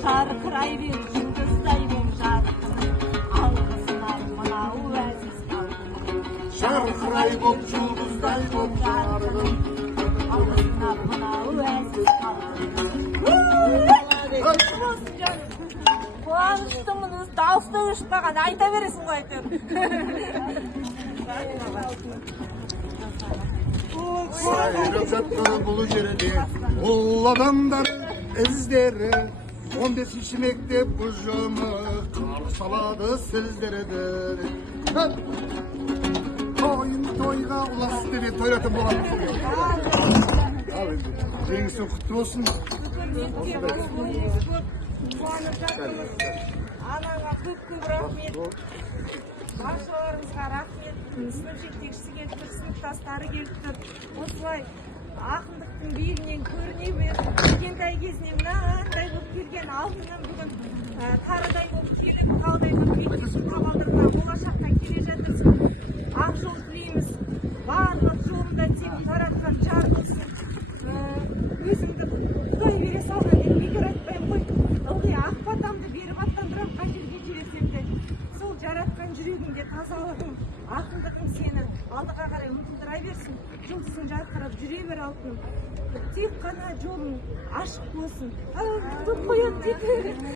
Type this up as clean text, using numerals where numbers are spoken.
Жарқырай бер жұлдыздай боп жарқырап, алғысынан мынау әзіз халқым. Жарқырай боп жұлдыздай боп жарқырап, алғысынан мынау әзіз халқым. Қуаныштымыз, дауысты ұшпаған, айта бересің ғой әйтеуір. сайрап жатқан бұл жерде ұл адамдар іздері 15-ші мектеп ұжымы қарсы алады сіздерді. Тойын тойға ұласты деп тойлатып болған. Ал енді жеңісің құтты болсын. Қуанып жатырмыз. Анаға көп рахмет. Баршаларыңызға рахмет. Сынып жетекшісі келіп тұр, сыныптастары келіп тұр. Осылай ақындықтың биігінен көріне бер. Кішкентай кезінен мынандай болып келген алтыннан бүгін тарыдай болып келіп, таудай болып бетіңіздің табалдырығына болашақта келе жатырсың. Ақ жол тілейміз. Барлық жолында тек таратқан жар болсын. Өзіңді Құдай бере салған деп бекер айтпаймын ғой. Ылғи ақ батамды беріп аттандырған жерге жетсем де, сол жаратқан жүрегіңде тазалығың, ақылдығың сені алдыға қарай ұмтылдыра берсін. Жұлдызың жарқырап жүре бер алтыным. Тек қана жолың ашық болсын. Көп қояды дейді.